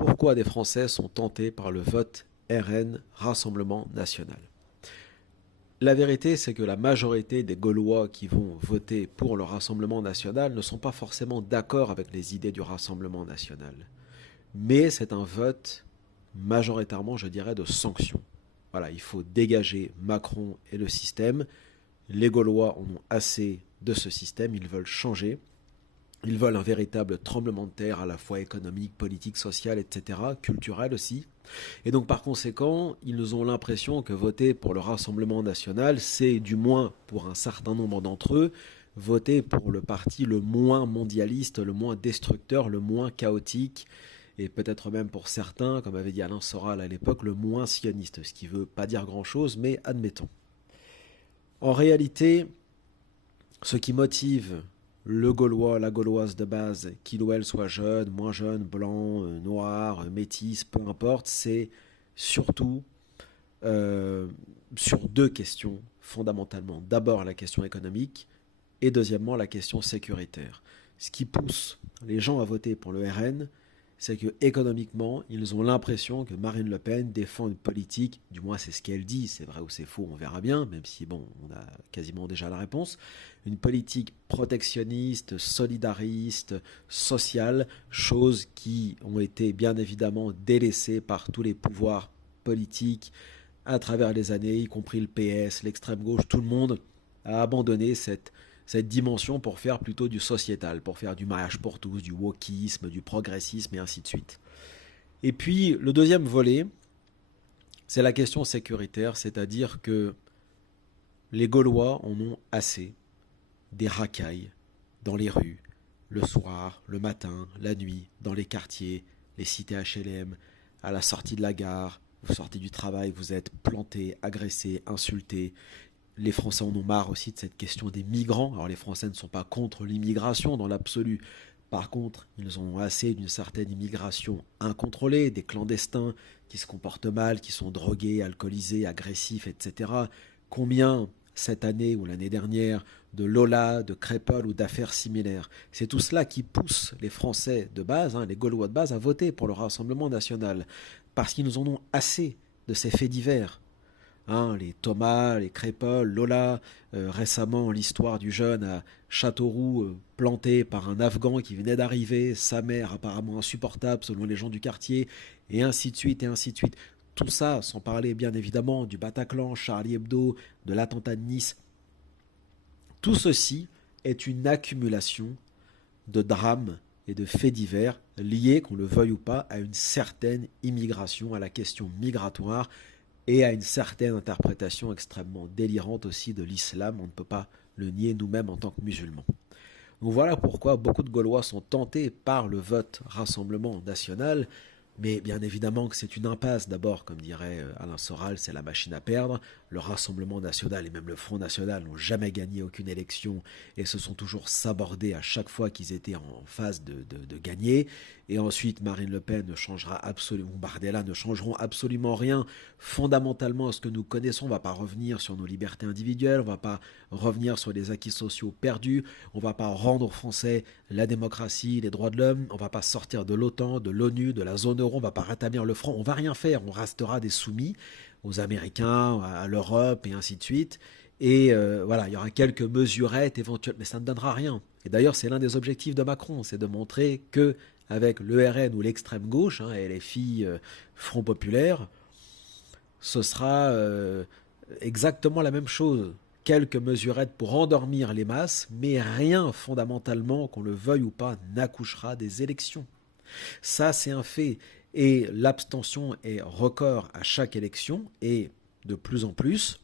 pourquoi des Français sont tentés par le vote RN, Rassemblement National. La vérité, c'est que la majorité des Gaulois qui vont voter pour le Rassemblement National ne sont pas forcément d'accord avec les idées du Rassemblement National. Mais c'est un vote majoritairement, je dirais, de sanction. Voilà, il faut dégager Macron et le système. Les Gaulois en ont assez de ce système, ils veulent changer. Ils veulent un véritable tremblement de terre à la fois économique, politique, social, etc., culturel aussi. Et donc par conséquent, ils ont l'impression que voter pour le Rassemblement National, c'est du moins pour un certain nombre d'entre eux, voter pour le parti le moins mondialiste, le moins destructeur, le moins chaotique, et peut-être même pour certains, comme avait dit Alain Soral à l'époque, le moins sioniste, ce qui ne veut pas dire grand-chose, mais admettons. En réalité, ce qui motive le Gaulois, la Gauloise de base, qu'il ou elle soit jeune, moins jeune, blanc, noir, métis, peu importe, c'est surtout sur deux questions fondamentalement. D'abord la question économique et deuxièmement la question sécuritaire. Ce qui pousse les gens à voter pour le RN, c'est que économiquement, ils ont l'impression que Marine Le Pen défend une politique, du moins c'est ce qu'elle dit, c'est vrai ou c'est faux, on verra bien, même si bon, on a quasiment déjà la réponse, une politique protectionniste, solidariste, sociale, choses qui ont été bien évidemment délaissées par tous les pouvoirs politiques à travers les années, y compris le PS, l'extrême gauche, tout le monde a abandonné cette dimension pour faire plutôt du sociétal, pour faire du mariage pour tous, du wokisme, du progressisme et ainsi de suite. Et puis le deuxième volet, c'est la question sécuritaire, c'est-à-dire que les Gaulois en ont assez des racailles dans les rues, le soir, le matin, la nuit, dans les quartiers, les cités HLM, à la sortie de la gare, vous sortez du travail, vous êtes planté, agressé, insulté. Les Français en ont marre aussi de cette question des migrants. Alors les Français ne sont pas contre l'immigration dans l'absolu. Par contre, ils en ont assez d'une certaine immigration incontrôlée, des clandestins qui se comportent mal, qui sont drogués, alcoolisés, agressifs, etc. Combien cette année ou l'année dernière de Lola, de Crépol ou d'affaires similaires. C'est tout cela qui pousse les Français de base, les Gaulois de base, à voter pour le Rassemblement National. Parce qu'ils en ont assez de ces faits divers. Les Thomas, les Crépol, Lola, récemment l'histoire du jeune à Châteauroux planté par un Afghan qui venait d'arriver, sa mère apparemment insupportable selon les gens du quartier, et ainsi de suite, et ainsi de suite. Tout ça, sans parler bien évidemment du Bataclan, Charlie Hebdo, de l'attentat de Nice. Tout ceci est une accumulation de drames et de faits divers liés, qu'on le veuille ou pas, à une certaine immigration, à la question migratoire, et à une certaine interprétation extrêmement délirante aussi de l'islam. On ne peut pas le nier nous-mêmes en tant que musulmans. Donc voilà pourquoi beaucoup de Gaulois sont tentés par le vote Rassemblement National, mais bien évidemment que c'est une impasse. D'abord, comme dirait Alain Soral, c'est la machine à perdre. Le Rassemblement National et même le Front National n'ont jamais gagné aucune élection et se sont toujours sabordés à chaque fois qu'ils étaient en phase de gagner. Et ensuite, Marine Le Pen ne changera absolument, Bardella ne changeront absolument rien fondamentalement à ce que nous connaissons. On ne va pas revenir sur nos libertés individuelles, on ne va pas revenir sur les acquis sociaux perdus, on ne va pas rendre aux Français la démocratie, les droits de l'homme, on ne va pas sortir de l'OTAN, de l'ONU, de la zone euro, on ne va pas rétablir le franc, on ne va rien faire, on restera des soumis aux Américains, à l'Europe et ainsi de suite. Et voilà, il y aura quelques mesurettes éventuelles, mais ça ne donnera rien. Et d'ailleurs, c'est l'un des objectifs de Macron, c'est de montrer que avec le RN ou l'extrême gauche, LFI, Front Populaire, ce sera exactement la même chose. Quelques mesurettes pour endormir les masses, mais rien fondamentalement, qu'on le veuille ou pas, n'accouchera des élections. Ça, c'est un fait. Et l'abstention est record à chaque élection, et de plus en plus,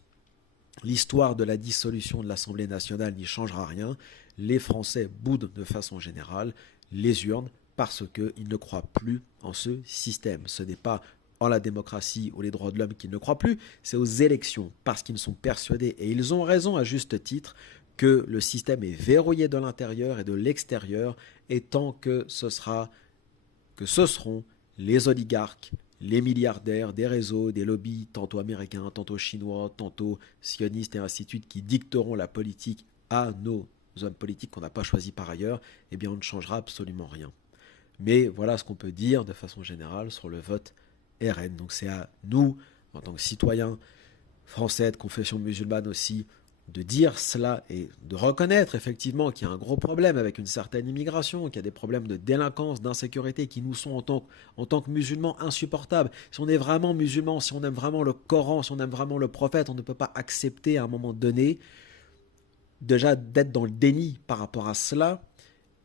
l'histoire de la dissolution de l'Assemblée nationale n'y changera rien. Les Français boudent de façon générale les urnes parce qu'ils ne croient plus en ce système. Ce n'est pas en la démocratie ou les droits de l'homme qu'ils ne croient plus, c'est aux élections, parce qu'ils sont persuadés, et ils ont raison à juste titre, que le système est verrouillé de l'intérieur et de l'extérieur, et tant que ce seront les oligarques, les milliardaires, des réseaux, des lobbies, tantôt américains, tantôt chinois, tantôt sionistes et ainsi de suite, qui dicteront la politique à nos hommes politiques qu'on n'a pas choisis par ailleurs, eh bien on ne changera absolument rien. Mais voilà ce qu'on peut dire de façon générale sur le vote RN. Donc c'est à nous, en tant que citoyens français de confession musulmane aussi, de dire cela et de reconnaître effectivement qu'il y a un gros problème avec une certaine immigration, qu'il y a des problèmes de délinquance, d'insécurité qui nous sont en tant que musulmans insupportables. Si on est vraiment musulman, si on aime vraiment le Coran, si on aime vraiment le prophète, on ne peut pas accepter à un moment donné déjà d'être dans le déni par rapport à cela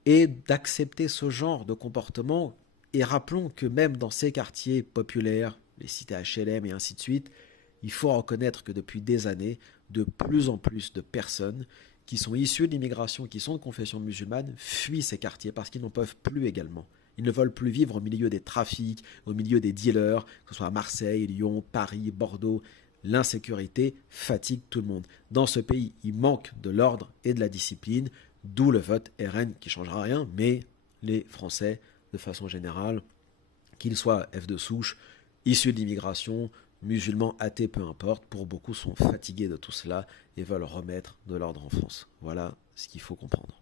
et d'accepter ce genre de comportement. Et rappelons que même dans ces quartiers populaires, les cités HLM et ainsi de suite, il faut reconnaître que depuis des années, de plus en plus de personnes qui sont issues de l'immigration, qui sont de confession musulmane, fuient ces quartiers parce qu'ils n'en peuvent plus également. Ils ne veulent plus vivre au milieu des trafics, au milieu des dealers, que ce soit à Marseille, Lyon, Paris, Bordeaux. L'insécurité fatigue tout le monde. Dans ce pays, il manque de l'ordre et de la discipline, d'où le vote RN qui ne changera rien, mais les Français, de façon générale, qu'ils soient F de souche, issus de l'immigration, musulmans, athées, peu importe, pour beaucoup sont fatigués de tout cela et veulent remettre de l'ordre en France. Voilà ce qu'il faut comprendre.